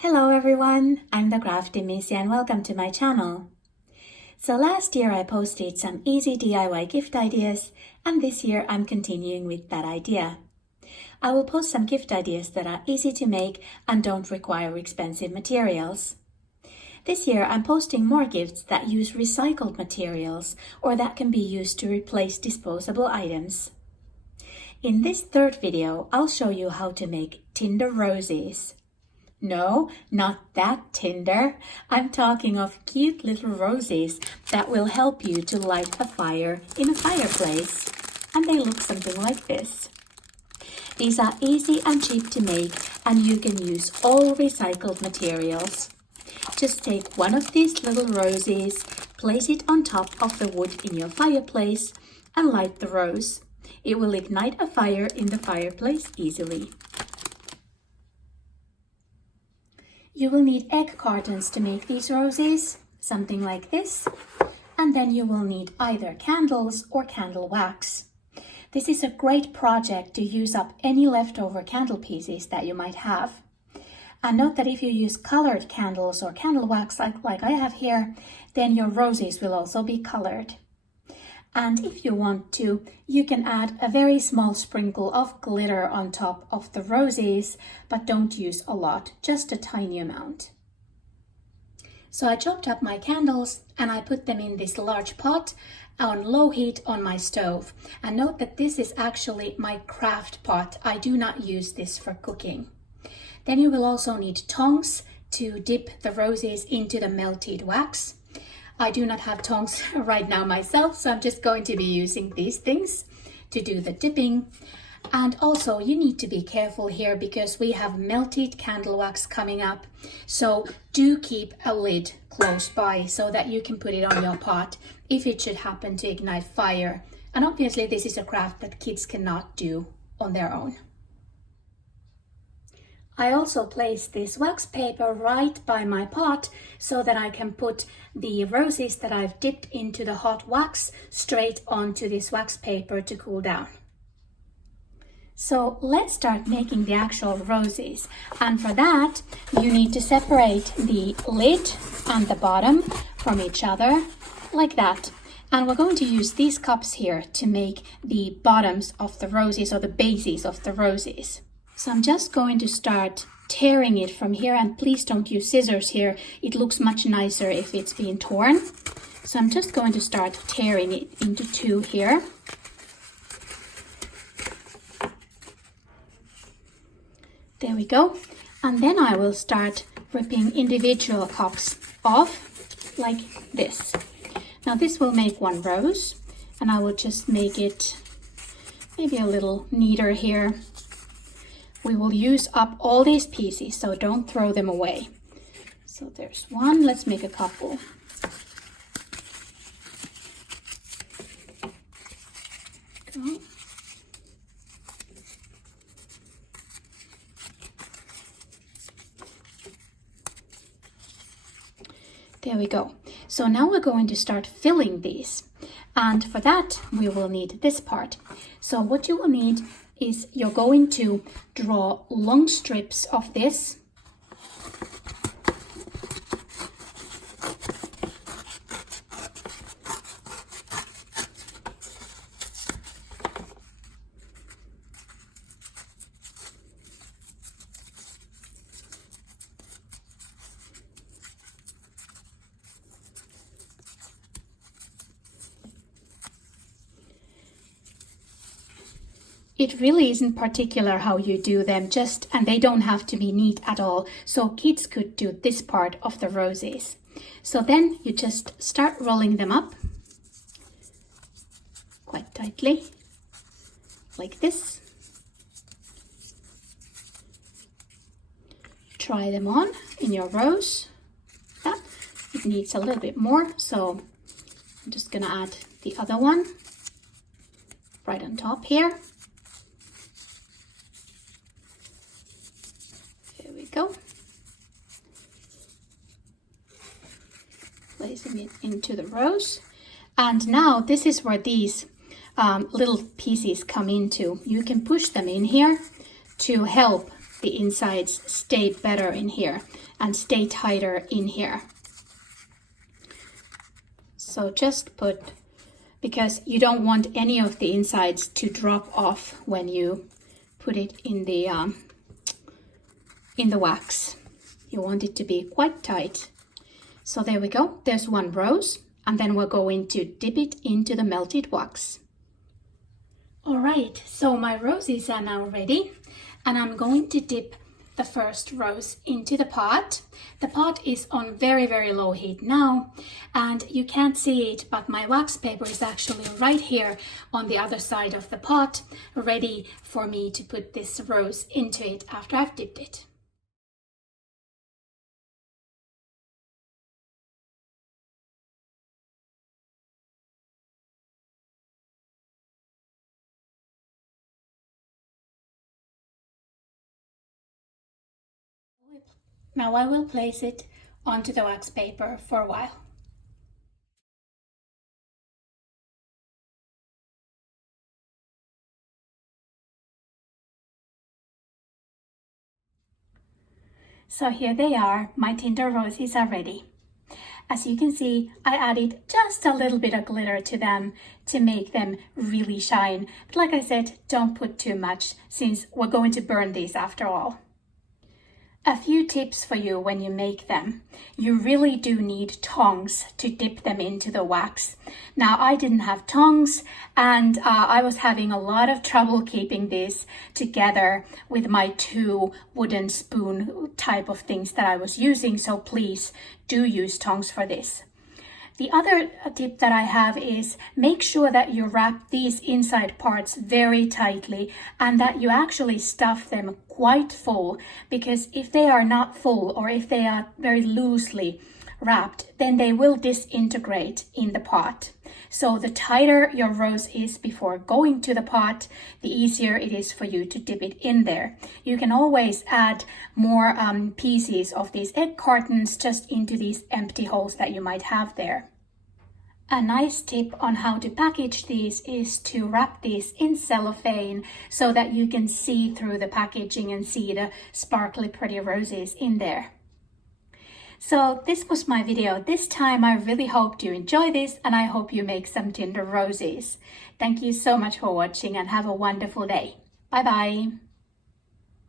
Hello everyone, I'm the Crafty Missy and welcome to my channel. So last year I posted some easy DIY gift ideas and this year I'm continuing with that idea. I will post some gift ideas that are easy to make and don't require expensive materials. This year I'm posting more gifts that use recycled materials or that can be used to replace disposable items. In this third video, I'll show you how to make Tinder roses. No, not that Tinder. I'm talking of cute little roses that will help you to light a fire in a fireplace. And they look something like this. These are easy and cheap to make and you can use all recycled materials. Just take one of these little roses, place it on top of the wood in your fireplace and light the rose. It will ignite a fire in the fireplace easily. You will need egg cartons to make these roses, something like this. And then you will need either candles or candle wax. This is a great project to use up any leftover candle pieces that you might have. And note that if you use colored candles or candle wax like I have here, then your roses will also be colored. And if you want to, you can add a very small sprinkle of glitter on top of the roses, but don't use a lot, just a tiny amount. So I chopped up my candles and I put them in this large pot on low heat on my stove. And note that this is actually my craft pot. I do not use this for cooking. Then you will also need tongs to dip the roses into the melted wax. I do not have tongs right now myself, so I'm just going to be using these things to do the dipping. And also you need to be careful here because we have melted candle wax coming up. So do keep a lid close by so that you can put it on your pot if it should happen to ignite fire. And obviously this is a craft that kids cannot do on their own. I also placed this wax paper right by my pot so that I can put the roses that I've dipped into the hot wax straight onto this wax paper to cool down. So let's start making the actual roses. And for that, you need to separate the lid and the bottom from each other like that. And we're going to use these cups here to make the bottoms of the roses or the bases of the roses. So I'm just going to start tearing it from here, and please don't use scissors here. It looks much nicer if it's being torn. So I'm just going to start tearing it into two here. There we go. And then I will start ripping individual cups off like this. Now this will make one rose, and I will just make it maybe a little neater here. We will use up all these pieces, so don't throw them away. So there's one, let's make a couple. Go. There we go. So now we're going to start filling these. And for that, we will need this part. So what you will need is you're going to draw long strips of this. It really isn't particular how you do them, and they don't have to be neat at all. So kids could do this part of the roses. So then you just start rolling them up quite tightly, like this. Try them on in your rose. Yeah, it needs a little bit more, so I'm just gonna add the other one right on top here. Go. Placing it into the rose. And now this is where these little pieces come into. You can push them in here to help the insides stay better in here and stay tighter in here. So just put, because you don't want any of the insides to drop off when you put it in the wax. You want it to be quite tight. So there we go, there's one rose, and then we're going to dip it into the melted wax. All right, so my roses are now ready, and I'm going to dip the first rose into the pot. The pot is on very, very low heat now, and you can't see it, but my wax paper is actually right here on the other side of the pot, ready for me to put this rose into it after I've dipped it. Now I will place it onto the wax paper for a while. So here they are, my Tinder roses are ready. As you can see, I added just a little bit of glitter to them to make them really shine. But like I said, don't put too much since we're going to burn these after all. A few tips for you when you make them. You really do need tongs to dip them into the wax. Now I didn't have tongs, and I was having a lot of trouble keeping this together with my two wooden spoon type of things that I was using, so please do use tongs for this. The other tip that I have is make sure that you wrap these inside parts very tightly and that you actually stuff them quite full, because if they are not full or if they are very loosely wrapped, then they will disintegrate in the pot. So the tighter your rose is before going to the pot, the easier it is for you to dip it in there. You can always add more pieces of these egg cartons just into these empty holes that you might have there. A nice tip on how to package these is to wrap these in cellophane so that you can see through the packaging and see the sparkly pretty roses in there. So this was my video this time. I really hope you enjoy this, and I hope you make some Tinder roses. Thank you so much for watching and have a wonderful day. Bye bye.